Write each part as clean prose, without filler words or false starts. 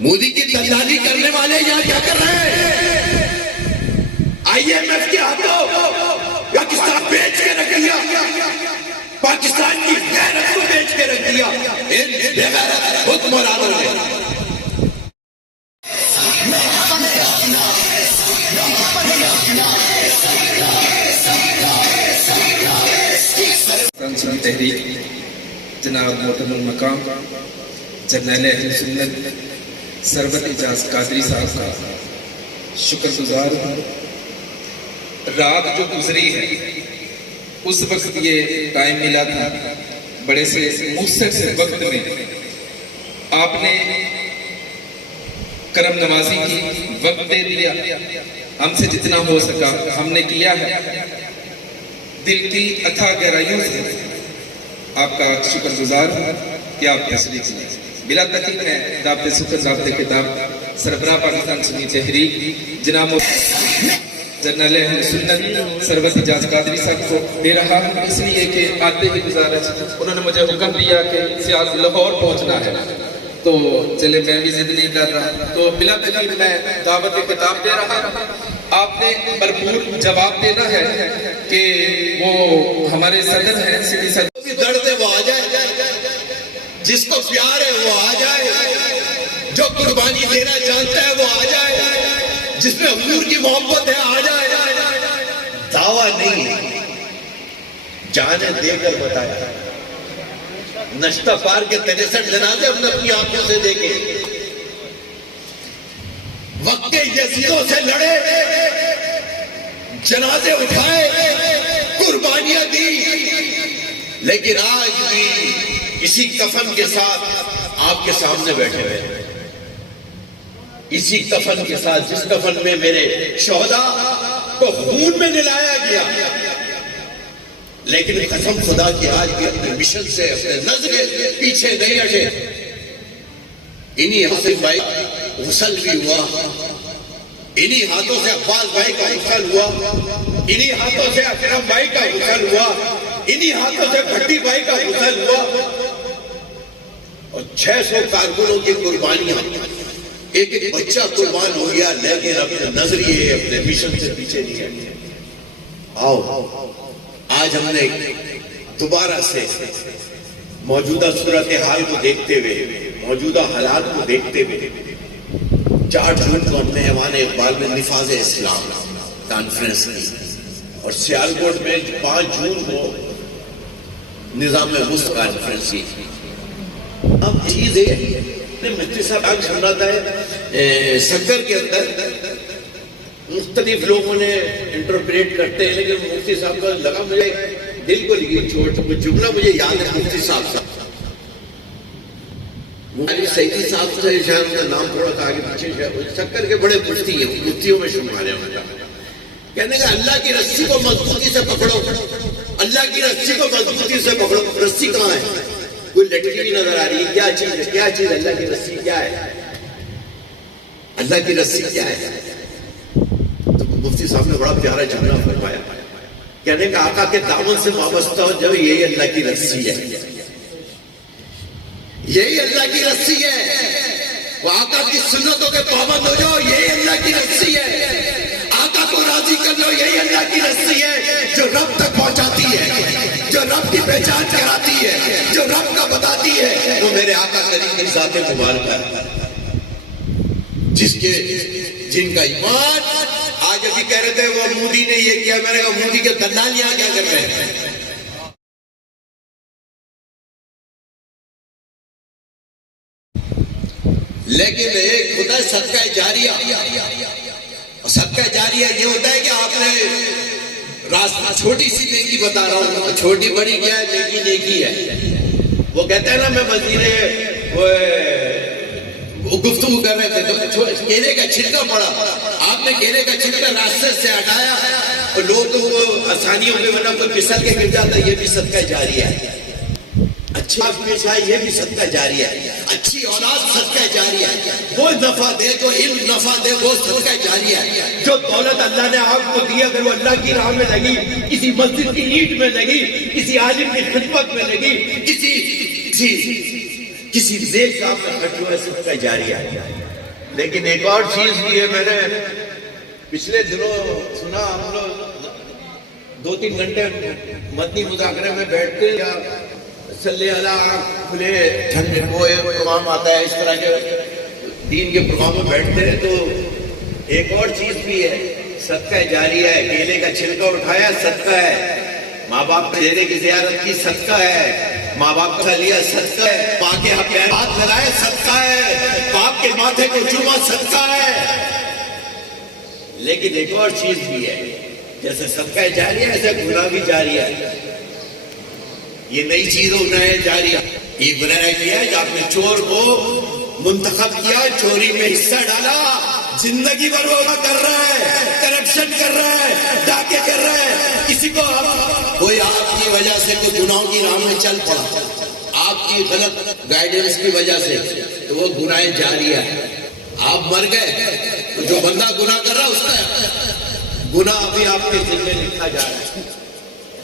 مودی کی دلالی کرنے والے یہاں کیا کر رہے ہیں؟ آئی ایم ایف کے ہاتھوں پاکستان بیچ کے رکھ دیا، پاکستان کی غیرت کو بیچ کے رکھ دیا ان بے غیرت حکمرانوں نے۔ انصاری تحریک جناب محترم المقام جرنیل اہل سنت سربت اعجاز قادری صاحب کا شکر گزار ہوں۔ رات جو گزری ہے اس وقت یہ ٹائم ملا تھا، بڑے سے مختصر سے وقت میں آپ نے کرم نوازی کی، وقت دے دیا، ہم سے جتنا ہو سکا ہم نے کیا ہے۔ دل کی اتھا گہرائیوں سے آپ کا شکر گزار ہوں کہ آپ تشریف لائے۔ بلا تقریر میں ضابطۂ سکر ضابطۂ خطاب سربراہ پاکستان سنی تحریک جناب جنرل اہل سنت سربت اعجاز قادری صاحب کو دے رہا ہوں، اس لیے کہ آتے ہی گزارش انہوں نے مجھے حکم دیا کہ سیاست لاہور پہنچنا ہے، تو چلے میں بھی ضد نہیں کر رہا، تو بلا تقریر میں دعوت خطاب دے رہا ہوں۔ آپ نے بھرپور جواب دینا ہے کہ وہ ہمارے صدر ہیں، سٹی صدر درد ہے وہ آ جائے، جس کو پیار ہے وہ آ جائے، جو قربانی دینا چاہتا ہے وہ آ جائے، جس میں حضور کی محبت ہے آ جائے۔ دعویٰ نہیں، جانیں دے کر بتایا۔ نشتہ پار کے 63 جنازے ہم نے اپنی آنکھوں سے دیکھے، وقت کے یزیدوں سے لڑے، جنازے اٹھائے، قربانیاں دی، لیکن آج بھی اسی کفن کے ساتھ آپ کے سامنے بیٹھے ہوئے، اسی کفن کے ساتھ جس کفن میں میرے شہداء کو خون میں نلایا گیا، لیکن قسم خدا کی آج بھی اپنے مشن سے اپنے نظر پیچھے نہیں ہٹے۔ انہی حسن بھائی غسل بھی ہوا، انہی ہاتھوں سے عباس بھائی کا غسل ہوا، انہی ہاتھوں سے اکرم بھائی کا غسل ہوا، انہی ہاتھوں سے بھٹی بھائی کا غسل ہوا، اور 600 کارکنوں کی قربانیاں، ایک ایک بچہ قربان ہو گیا، لیکن اپنے نظریے اپنے مشن سے پیچھے نہیں ہٹے۔ آؤ آج ہم نے دوبارہ سے موجودہ صورتحال کو دیکھتے ہوئے، موجودہ حالات کو دیکھتے ہوئے 4 جون کو ہم نے ایوان اقبال میں نفاذ اسلام کانفرنس کی، اور سیالکوٹ میں 5 جون کو نظام مست کانفرنس کی۔ اب چیز ہے مفتی صاحب آج سن رہا تھا سکر کے اندر مختلف لوگوں نے انٹرپریٹ کرتے ہیں، لیکن مفتی صاحب کا لگا مجھے دل کو لگی چھوٹ، جملہ مجھے یاد ہے مفتی صاحب کا، مفتی سعیدی صاحب سے شاید ان کا نام تھوڑا سا آگے پیچھے ہے، سکر کے بڑے مفتی ہیں، مفتیوں میں شمار ہیں ان کا، کہنے کا اللہ کی رسی کو مضبوطی سے پکڑو، اللہ کی رسی کو مضبوطی سے پکڑو۔ رسی کہاں ہے؟ کوئی لٹکی بھی نظر آ رہی ہے؟ کیا چیز ہے؟ کیا چیز اللہ کی رسی کیا ہے؟ اللہ کی رسی کیا ہے؟ تو مفتی صاحب نے بڑا پیارا جملہ فرمایا، کہنے کا آقا کے دامن سے وابستہ ہو جب یہی اللہ کی رسی ہے، یہی اللہ کی رسی ہے، وہ آقا کی سنتوں کے پابند ہو جاؤ، یہی اللہ کی رسی ہے، آقا کو راضی کر لو، یہی اللہ کی رسی ہے جو رب تک پہنچاتی ہے، جو رب کی پہچان کراتی ہے، جو رب کا بتاتی ہے، وہ میرے آقا کریم کی ذات مبارکہ ہے، جن کا ایمان آج ابھی کہہ رہے تھے وہ مودی نے یہ کیا، میں نے کہا مودی کے دلال یہاں کیا کر رہے ہیں؟ لیکن ایک خدا صدقہ جاریہ، صدقہ جاریہ یہ ہوتا ہے کہ آپ نے راستہ، چھوٹی سی نیکی بتا رہا ہوں، چھوٹی بڑی کیا ہے؟ نیکی نیکی ہے۔ وہ کہتے ہیں نا میں مزید گفتگو کر رہے تھے تو کیلے کا چھلکا پڑا، آپ نے کیلے کا چھلکا راستے سے ہٹایا، اور لوگ تو وہ آسانیوں کے بنا کوئی پسل کے گر جاتا، یہ بھی صدقہ جاریہ ہے۔ اچھا پیشہ یہ بھی صدقہ جاریہ ہے، اچھی اولاد صدقہ جاریہ ہے، وہ نفع دے، جو علم نفع دے وہ صدقہ جاریہ ہے، جو دولت اللہ نے آپ کو دی اگر وہ اللہ کی راہ میں لگی، کسی مسجد کی اینٹ میں لگی، کسی عالم کی خدمت میں لگی، کسی کسی نیک کام میں خرچ ہوا ہے صدقہ جاریہ. لیکن ایک اور چیز بھی ہے، میں نے پچھلے دنوں سنا، ہم لوگ 2-3 گھنٹے مدنی مذاکرے میں بیٹھتے یا صلی اللہ کھلے ٹھنڈے وہ پروگرام آتا ہے، اس طرح کے دین کے پروگرام میں بیٹھتے ہیں، تو ایک اور چیز بھی ہے، صدقہ جاریہ ہے. کیلے کا چھلکا اٹھایا صدقہ ہے، ماں باپ کے چہرے کی زیارت کی صدقہ ہے، ماں باپ کا لیا صدقہ ہے، ماں کے ہاتھ لگائے صدقہ ہے، باپ کے ماتھے کو چوما صدقہ ہے. لیکن ایک اور چیز بھی ہے، جیسے صدقہ جاریہ ایسے گناہ بھی جاریہ ہے. یہ نئی چیز ہو گناہ جاریہ. یہ گناہ کیا ہے کہ آپ نے چور کو منتخب کیا، چوری میں حصہ ڈالا، زندگی بھر وہ کر رہا ہے، کرپشن کر رہا ہے، ڈاکے کر رہا ہے، کسی کو کوئی آپ کی وجہ سے کوئی گناہوں کی راہ میں چل پڑا، آپ کی غلط گائیڈنس کی وجہ سے، تو وہ گناہ جاریہ ہے. آپ مر گئے تو جو بندہ گناہ کر رہا ہے اس کا گناہ ابھی آپ کے دل میں لکھا جا رہا ہے.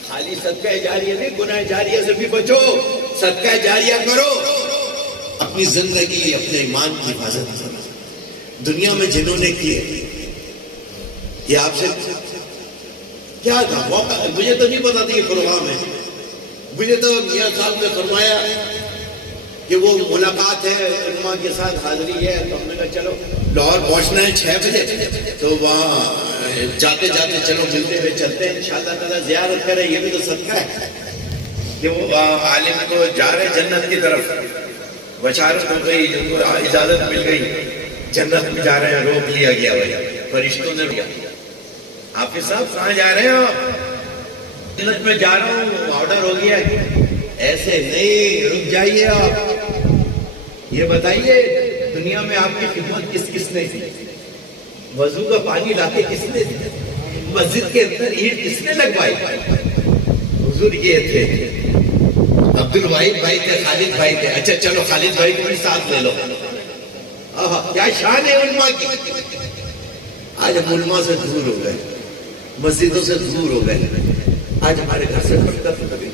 خالی صدقہ جاریہ نہیں، گناہ جاریہ سے بھی بچو، صدقہ جاریہ کرو. اپنی زندگی اپنے ایمان کی حفاظت کرو. دنیا میں جنہوں نے کیے یہ آپ سے کیا تھا موقع، مجھے تو نہیں پتا تھا یہ پروگرام ہے. مجھے تو میاں صاحب نے فرمایا کہ وہ ملاقات ہے علماء کے ساتھ، حاضری ہے، تو ہم نے کہا چلو لاہور پہنچنا ہے 6 بجے، تو وہاں جاتے جاتے چلو ملتے ہوئے چلتے ہیں، انشاءاللہ تعالیٰ زیارت کریں. یہ بھی تو صدقہ ہے کہ وہ عالم کو جا رہے جنت کی طرف، بشارت ہو گئی، جن کو اجازت مل گئی، جنت میں جا رہے ہیں، روک لیا گیا بھائی فرشتوں نے. حافظ صاحب کہاں جا رہے ہیں آپ؟ جنت میں جا رہا ہوں، آرڈر ہو گیا. ایسے نہیں، رک جائیے آپ. یہ بتائیے دنیا میں آپ کی خدمت کس کس نے کی؟ وضو کا پانی لا کے کس نے دیا؟ مسجد کے اندر اینٹ کس نے لگوائی؟ حضور یہ تھے، عبد الواحد بھائی تھے، خالد بھائی تھے. اچھا چلو خالد بھائی کو بھی ساتھ لے لو. کیا شان ہے علماء کی. آج ہم علماء سے دور ہو گئے، مسجدوں سے دور ہو گئے. آج ہمارے گھر سے برکت کبھی.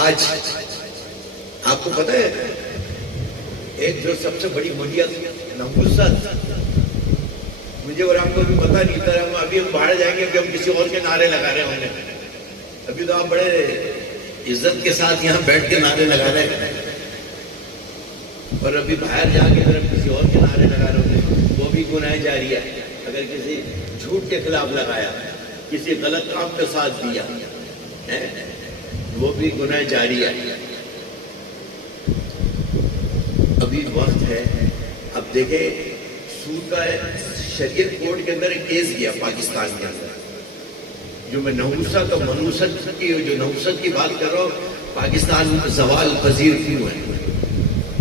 آج آپ کو پتہ ہے ایک جو سب سے بڑی وجہ نحوست، مجھے اور آپ کو بھی پتہ نہیں تھا. ابھی ہم باہر جائیں گے، ابھی ہم کسی اور کے نعرے لگا رہے ہوں گے. ابھی تو آپ بڑے عزت کے ساتھ یہاں بیٹھ کے نعرے لگا رہے ہیں، اور ابھی باہر جا کے اگر کسی اور کے نعرے لگا رہے ہوں وہ بھی گناہ جاریہ ہے. اگر کسی جھوٹ کے خلاف لگایا، کسی غلط کام کا ساتھ دیا، وہ بھی گناہ جاریہ ہے. ابھی وقت ہے. اب دیکھیں سود کا شریعت کورٹ کے اندر ایک کیس گیا پاکستان کے اندر، جو میں نحوست اور منوست کی جو نحوست کی بات کر رہا ہوں، پاکستان زوال پذیر کیوں ہے؟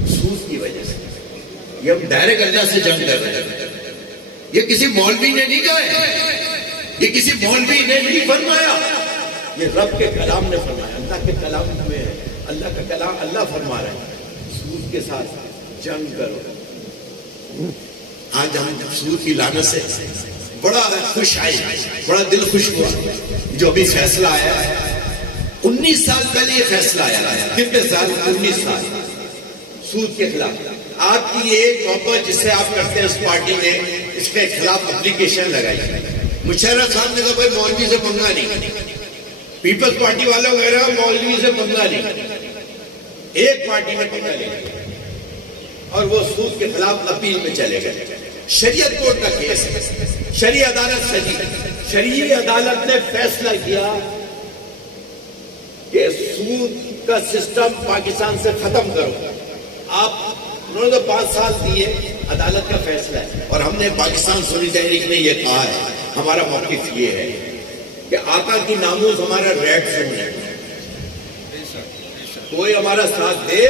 سود کی وجہ سے. یہ ہم ڈائریکٹ اللہ سے جنگ کر رہے ہیں. یہ کسی مولوی نے نہیں کہا ہے، یہ کسی مولوی نے نہیں فرمایا، یہ رب کے کلام نے فرمایا. اللہ کے کلام میں ہے، اللہ کا کلام اللہ فرما رہا ہے. سود کے ساتھ جنگ کرو. آج ہم سود کی لعنت سے بڑا خوش آئے، بڑا دل خوش ہوا جو ابھی فیصلہ آیا ہے. 19 سال پہلے یہ فیصلہ آیا، کتنے سال؟ 19 سال سود کے خلاف. آپ کی ایک محبت جس سے آپ کرتے ہیں اس پارٹی نے اس کے خلاف اپلیکیشن لگائی. مشرف صاحب نے کہا بھائی مولوی سے پنگا نہیں، پیپلز پارٹی والوں کہہ رہے ہیں مولوی سے پنگا نہیں. ایک پارٹی میں پنگا لے اور وہ سود کے خلاف اپیل میں چلے گئے. شریعت کورٹ کا کیس ہے، شرعی عدالت سجی، شرعی عدالت نے فیصلہ کیا کہ سود کا سسٹم پاکستان سے ختم کرو. آپ انہوں نے تو 5 سال دیے، عدالت کا فیصلہ ہے. اور ہم نے پاکستان سنی تحریک نے یہ کہا ہے، ہمارا موقف یہ ہے کہ آقا کی ناموس ہمارا ریڈ فون ہے. کوئی ہمارا ساتھ دے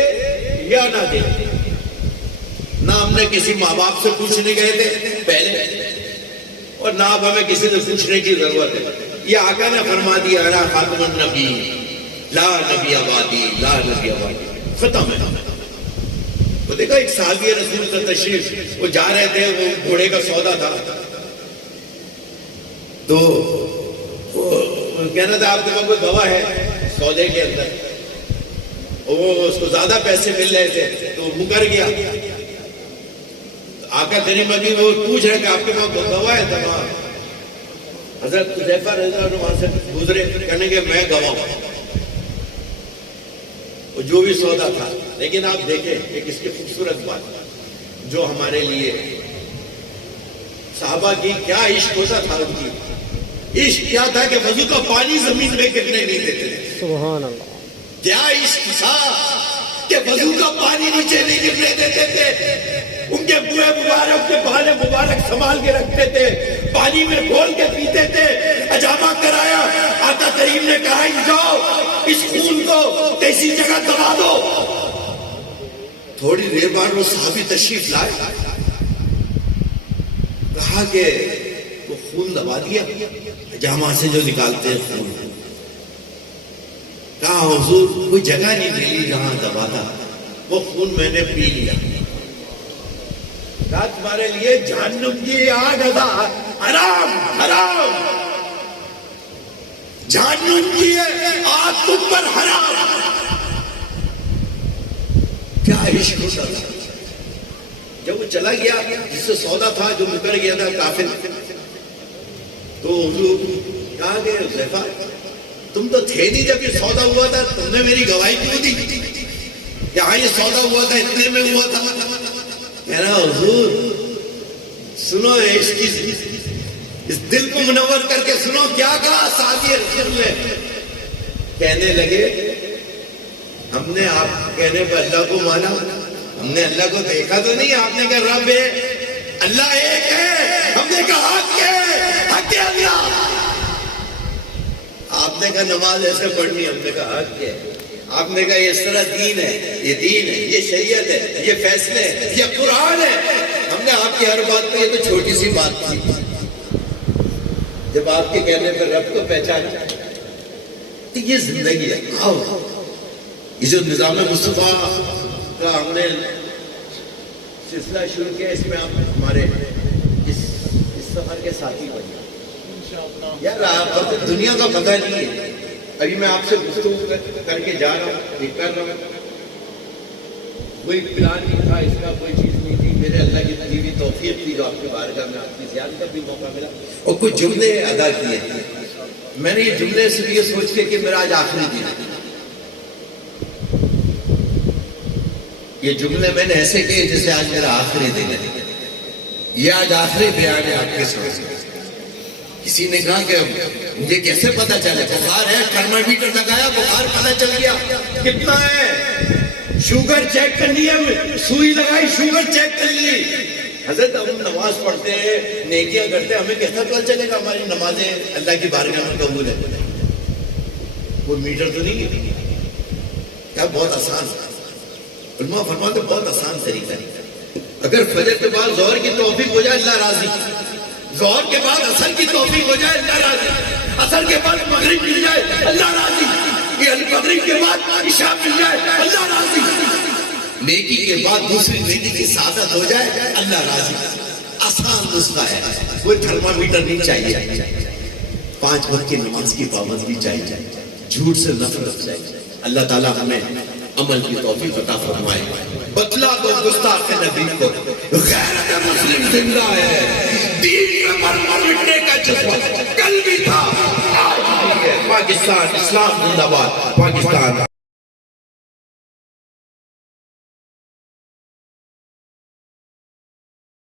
یا نہ دے. نہ ہم نے کسی ماں باپ سے پوچھنے گئے تھے پہلے، اور نہ اب ہمیں کسی سے پوچھنے کی ضرورت ہے. یہ آقا نے فرما دیا انا خاتم النبی لا نبی آبادی، لا نبی آبادی، ختم ہے. وہ دیکھا ایک صحابی رسول کا تشریف، وہ جا رہے تھے، وہ گھوڑے کا سودا تھا، تو وہ کہنا تھا آپ کے پاس کوئی گواہ ہے سودے کے اندر؟ وہ اس کو زیادہ پیسے مل رہے تھے تو وہ مکر گیا. آقا کریم ابھی وہ پوچھ رہے کہ آپ کے پاس گواہ ہے تمام. حضرت حذیفہ رضی اللہ عنہ وہاں سے گزرے, کہنے کہ میں گواہ ہوں وہ جو بھی سودا تھا. لیکن آپ دیکھیں ایک اس کی خوبصورت بات جو ہمارے لیے صحابہ کی کیا عشق ہوتا تھا. ان کی عشق کیا تھا کہ وضو کا پانی زمین میں گرنے نہیں دیتے تھے. سبحان اللہ. کیا عشق تھا کہ وضو کا پانی نیچے نہیں گرنے دیتے تھے. ان کے بوئے مبارک کے بہانے مبارک سنبھال کے رکھتے تھے, پانی میں گھول کے پیتے تھے. اجامہ کرایا, آقا کریم نے کہا جاؤ اس خون کو ایسی جگہ دبا دو. تھوڑی دیر بعد وہ صحابی تشریف لائے, کہا کہ وہ خون دبا دیا اجامہ سے جو نکالتے ہیں خون. کہا حضور کوئی جگہ نہیں ملی جہاں دبا تھا, وہ خون میں نے پی لیا. کہا تمہارے لیے جہنم کی آگ حرام حرام, جہنم کی آگ تم پر حرام. کیا عشق ہوتا تھا. جب وہ چلا گیا جس سے سودا تھا, جو مکر گیا تھا کافر, تو حضور کہا کہ حذیفہ تم تو تھے نہیں جب یہ سودا ہوا تھا, تم نے میری گواہی کیوں دی کہ ہاں یہ سودا ہوا تھا اتنے میں ہوا تھا. کہہ رہا حضور سنو اس دل کو منور کر کے سنو کیا کہا صحابی رسول نے. کہنے لگے ہم نے آپ کہنے پر اللہ کو مانا, ہم نے اللہ کو دیکھا تو نہیں. آپ نے کہا رب ہے, اللہ ایک ہے. ہم نے کہا حق ہے, حق ہے اللہ. آپ نے کہا نماز ایسے پڑھنی, ہم نے کہا حق ہے. آپ نے کہا اس طرح دین ہے, یہ دین ہے, یہ شریعت ہے, یہ فیصلے ہے, یہ قرآن ہے. ہم نے آپ کی ہر بات پہ, یہ تو چھوٹی سی بات تھی. جب آپ کے کہنے پر رب کو پہچانا تو یہ زندگی ہے. آؤ یہ جو نظام مصطفیٰ کا ہم نے سلسلہ شروع کیا, اس میں آپ ہمارے اس سفر کے ساتھی بنے. یار آپ دنیا کا پتہ نہیں ہے. ابھی میں آپ سے گفتگو کر کے جا رہا ہوں, کر رہا ہوں, کوئی پلان نہیں تھا اس کا, کوئی چیز نہیں تھی. میرے اللہ کی دی توفیق تھی جو آپ کے بارگاہ میں آپ کی زیارت کا بھی موقع ملا, اور کچھ جملے ادا کیے. میں نے یہ جملے صرف یہ سوچ کے کہ میرا آج آخری دن ہے, یہ جملے میں نے ایسے کیے جیسے آج میرا آخری دن ہے. یہ آج آخری بیان ہے آپ کے سامنے. کسی نے کہا کہ مجھے کیسے پتا چلے, بخار ہے, تھرمامیٹر لگایا, بخار پتا چل گیا کتنا ہے, شوگر چیک کر لیا, سوئی لگائی, شوگر چیک کر لی. حضرت ہم نماز پڑھتے ہیں, نیکیاں کرتے ہیں, ہمیں کیسا پتا چلے گا ہماری نمازیں اللہ کی بارگاہ میں قبول ہے؟ کوئی میٹر تو نہیں ہے کیا؟ بہت آسان, علماء فرماتے بہت آسان طریقہ ہے. اگر فجر کے بعد ظہر کی توفیق ہو جائے اللہ راضی, ظہر کے بعد عصر کی توفیق ہو جائے اللہ راضی, عصر کے بعد مغرب مل جائے اللہ راضی, یہ مغرب کے بعد عشاء مل جائے اللہ راضی, نیکی کے بعد دوسری نیکی کی سعادت ہو جائے اللہ راضی. آسان نسخہ ہے, کوئی تھرمامیٹر نہیں چاہیے. 5 وقت کی نماز کی پابندی چاہیے, جھوٹ سے نفرت چاہیے. اللہ تعالیٰ ہمیں عمل کی توفیق عطا فرمائے. بتلا دو گستاخ نبی کو غیرت مسلم زندہ ہے, دین میں مر مٹنے کا جذبہ کل بھی تھا آج بھی ہے. پاکستان اسلام زندہ باد. پاکستان